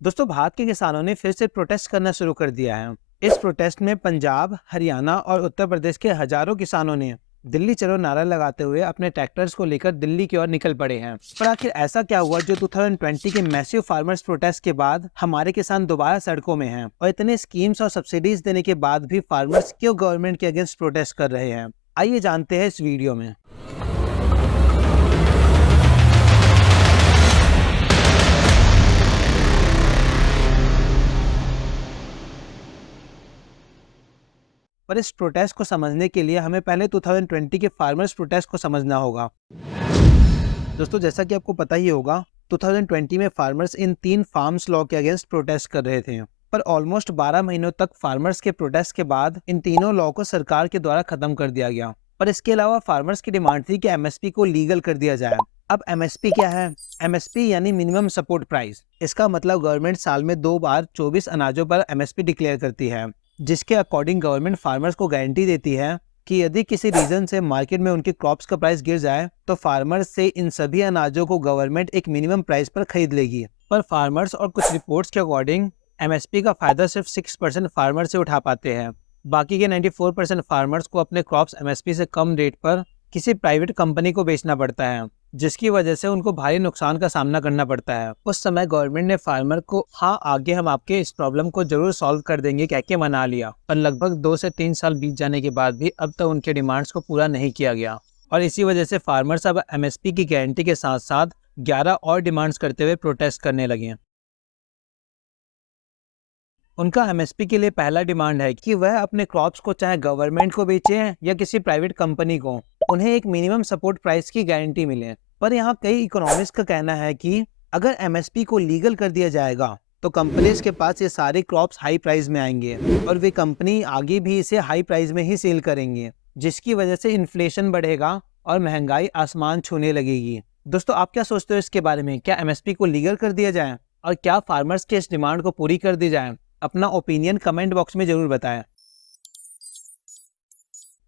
दोस्तों, भारत के किसानों ने फिर से प्रोटेस्ट करना शुरू कर दिया है। इस प्रोटेस्ट में पंजाब, हरियाणा और उत्तर प्रदेश के हजारों किसानों ने दिल्ली चलो नारा लगाते हुए अपने ट्रैक्टर्स को लेकर दिल्ली की ओर निकल पड़े हैं। पर आखिर ऐसा क्या हुआ जो 2020 के मैसिव फार्मर्स प्रोटेस्ट के बाद हमारे किसान दोबारा सड़कों में हैं? और इतने स्कीम्स और सब्सिडीज देने के बाद भी फार्मर्स क्यों गवर्नमेंट के अगेंस्ट प्रोटेस्ट कर रहे हैं? आइए जानते हैं इस वीडियो में। पर इस प्रोटेस्ट को समझने के लिए हमें पहले 2020 के फार्मर्स प्रोटेस्ट को समझना होगा। दोस्तों, जैसा कि आपको पता ही होगा, 2020 में फार्मर्स इन 3 फार्म्स लॉ के अगेंस्ट प्रोटेस्ट कर रहे थे। पर ऑलमोस्ट 12 महीनों तक फार्मर्स के प्रोटेस्ट के बाद इन तीनों लॉ को सरकार के द्वारा खत्म कर दिया गया। पर इसके अलावा फार्मर्स की डिमांड थी कि एमएसपी को लीगल कर दिया जाए। अब एमएसपी क्या है? एमएसपी यानी मिनिमम सपोर्ट प्राइस। इसका मतलब गवर्नमेंट साल में 2 बार 24 अनाजों पर एमएसपी डिक्लेयर करती है, जिसके अकॉर्डिंग गवर्नमेंट फार्मर्स को गारंटी देती है कि यदि किसी रीजन से मार्केट में उनके क्रॉप्स का प्राइस गिर जाए तो फार्मर्स से इन सभी अनाजों को गवर्नमेंट एक मिनिमम प्राइस पर खरीद लेगी। पर फार्मर्स और कुछ रिपोर्ट्स के अकॉर्डिंग एमएसपी का फायदा सिर्फ 6% फार्मर से उठा पाते हैं। बाकी के 94% फार्मर्स को अपने क्रॉप्स एमएसपी से कम रेट पर किसी प्राइवेट कंपनी को बेचना पड़ता है, जिसकी वजह से उनको भारी नुकसान का सामना करना पड़ता है। उस समय गवर्नमेंट ने फार्मर को आगे हम आपके इस प्रॉब्लम को जरूर सॉल्व कर देंगे कह के मना लिया। पर लगभग 2 से 3 साल बीत जाने के बाद भी अब तक उनके डिमांड्स को पूरा नहीं किया गया और इसी वजह से फार्मर्स अब एमएसपी की गारंटी के साथ साथ 11 और डिमांड्स करते हुए प्रोटेस्ट करने लगे। उनका एमएसपी के लिए पहला डिमांड है कि वह अपने क्रॉप्स को चाहे गवर्नमेंट को बेचे या किसी प्राइवेट कंपनी को, उन्हें एक मिनिमम सपोर्ट प्राइस की गारंटी मिले। पर यहाँ कई इकोनॉमिस्ट का कहना है कि अगर एमएसपी को लीगल कर दिया जाएगा तो कंपनीज के पास ये सारे क्रॉप्स हाई प्राइस में आएंगे और वे कंपनी आगे भी इसे हाई प्राइस में ही सेल करेंगे, जिसकी वजह से इन्फ्लेशन बढ़ेगा और महंगाई आसमान छूने लगेगी। दोस्तों, आप क्या सोचते हो इसके बारे में? क्या एमएसपी को लीगल कर दिया जाए और क्या फार्मर्स के इस डिमांड को पूरी कर दी जाए? अपना ओपिनियन कमेंट बॉक्स में जरूर बताएं।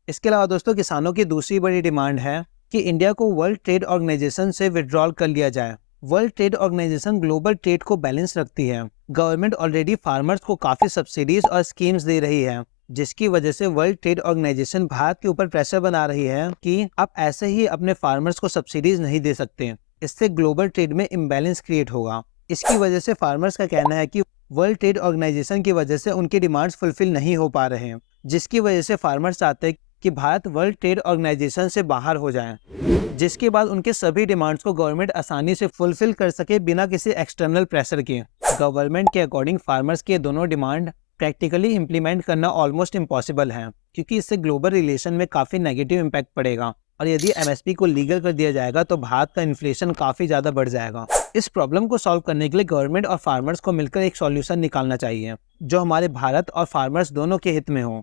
इसके अलावा दोस्तों, किसानों की दूसरी बड़ी डिमांड है कि इंडिया को वर्ल्ड ट्रेड ऑर्गेनाइजेशन से विड्रॉल कर लिया जाए। World trade organisation global trade को बैलेंस रखती है। गवर्नमेंट ऑलरेडी फार्मर्स को काफी सब्सिडीज और स्कीम्स दे रही है, जिसकी वजह से वर्ल्ड ट्रेड ऑर्गेनाइजेशन भारत के ऊपर प्रेशर बना रही है कि आप ऐसे ही अपने फार्मर्स को सब्सिडीज नहीं दे सकते। इससे ग्लोबल ट्रेड में इम्बैलेंस क्रिएट होगा। इसकी वजह से फार्मर्स का कहना है कि वर्ल्ड ट्रेड ऑर्गेनाइजेशन की वजह से उनके डिमांड्स फुलफिल नहीं हो पा रहे हैं, जिसकी वजह से फार्मर्स चाहते हैं कि भारत वर्ल्ड ट्रेड ऑर्गेनाइजेशन से बाहर हो जाए, जिसके बाद उनके सभी डिमांड्स को गवर्नमेंट आसानी से फुलफिल कर सके बिना किसी एक्सटर्नल प्रेशर के। गवर्नमेंट के अकॉर्डिंग फार्मर्स के दोनों डिमांड प्रैक्टिकली इंप्लीमेंट करना ऑलमोस्ट इम्पॉसिबल है, क्योंकि इससे ग्लोबल रिलेशन में काफी नेगेटिव इम्पैक्ट पड़ेगा और यदि एमएसपी को लीगल कर दिया जाएगा तो भारत का इन्फ्लेशन काफी ज्यादा बढ़ जाएगा। इस प्रॉब्लम को सॉल्व करने के लिए गवर्नमेंट और फार्मर्स को मिलकर एक सॉल्यूशन निकालना चाहिए जो हमारे भारत और फार्मर्स दोनों के हित में हो।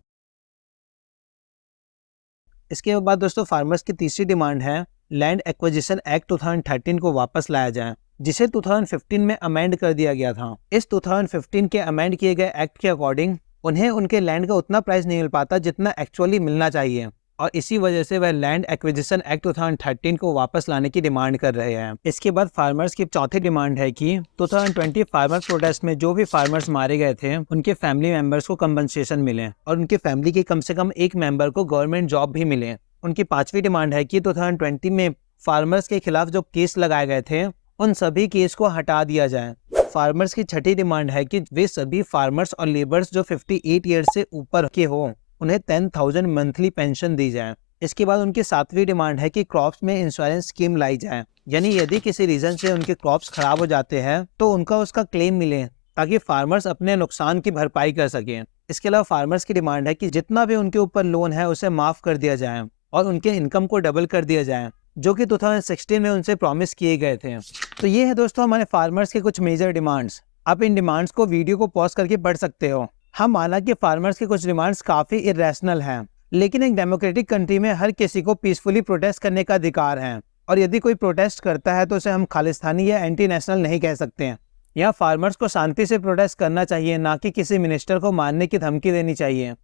इसके बाद दोस्तों, फार्मर्स की तीसरी डिमांड है लैंड एक्विजिशन एक्ट 2013 को वापस लाया जाए, जिसे 2015 में अमेंड कर दिया गया था। इस 2015 के अमेंड किए गए एक्ट के अकॉर्डिंग उन्हें उनके लैंड का उतना प्राइस नहीं मिल पाता जितना एक्चुअली मिलना चाहिए और इसी वजह से वह लैंड एक्विजिशन एक्ट 2013 को वापस लाने की डिमांड कर रहे हैं। इसके बाद फार्मर्स की चौथी डिमांड है कि 2020 फार्मर प्रोटेस्ट में जो भी फार्मर्स मारे गए थे उनके फैमिली मेंबर्स को कंपनसेशन मिले और उनके फैमिली के कम से कम एक मेंबर को गवर्नमेंट जॉब भी मिले। उनकी पांचवी डिमांड है कि 2020 में फार्मर्स के खिलाफ जो केस लगाए गए थे उन सभी केस को हटा दिया जाए। फार्मर्स की छठी डिमांड है कि वे सभी फार्मर्स और लेबर्स जो 58 ईयर से ऊपर के हो उन्हें 10,000 मंथली पेंशन दी जाए। इसके बाद उनकी सातवीं डिमांड है कि क्रॉप्स में इंश्योरेंस स्कीम लाई जाए, यानी यदि किसी रीजन से उनके क्रॉप्स खराब हो जाते हैं तो उनका उसका क्लेम मिले ताकि फार्मर्स अपने नुकसान की भरपाई कर सकें। इसके अलावा फार्मर्स की डिमांड है कि जितना भी उनके ऊपर लोन है उसे माफ कर दिया जाए और उनके इनकम को डबल कर दिया जाए, जो कि 2016 में उनसे प्रॉमिस किए गए थे। तो ये है दोस्तों हमारे फार्मर्स के कुछ मेजर डिमांड्स। आप इन डिमांड्स को वीडियो को पॉज करके पढ़ सकते हो। हम माना कि फार्मर्स के कुछ डिमांड्स काफी इरेशनल हैं, लेकिन एक डेमोक्रेटिक कंट्री में हर किसी को पीसफुली प्रोटेस्ट करने का अधिकार है और यदि कोई प्रोटेस्ट करता है तो उसे हम खालिस्तानी या एंटी नेशनल नहीं कह सकते हैं। यहाँ फार्मर्स को शांति से प्रोटेस्ट करना चाहिए, ना कि किसी मिनिस्टर को मारने की धमकी देनी चाहिए।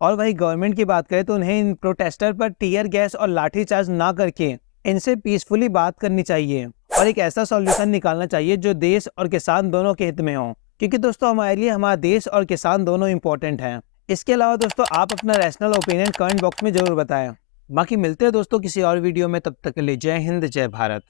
और वही गवर्नमेंट की बात करें तो उन्हें इन प्रोटेस्टर पर टीयर गैस और लाठीचार्ज ना करके इनसे पीसफुली बात करनी चाहिए और एक ऐसा सॉल्यूशन निकालना चाहिए जो देश और किसान दोनों के हित में हो, क्योंकि दोस्तों हमारे लिए हमारा देश और किसान दोनों इंपॉर्टेंट हैं। इसके अलावा दोस्तों आप अपना रैशनल ओपिनियन कमेंट बॉक्स में जरूर बताएं। बाकी मिलते हैं दोस्तों किसी और वीडियो में, तब तक के लिए जय हिंद जय भारत।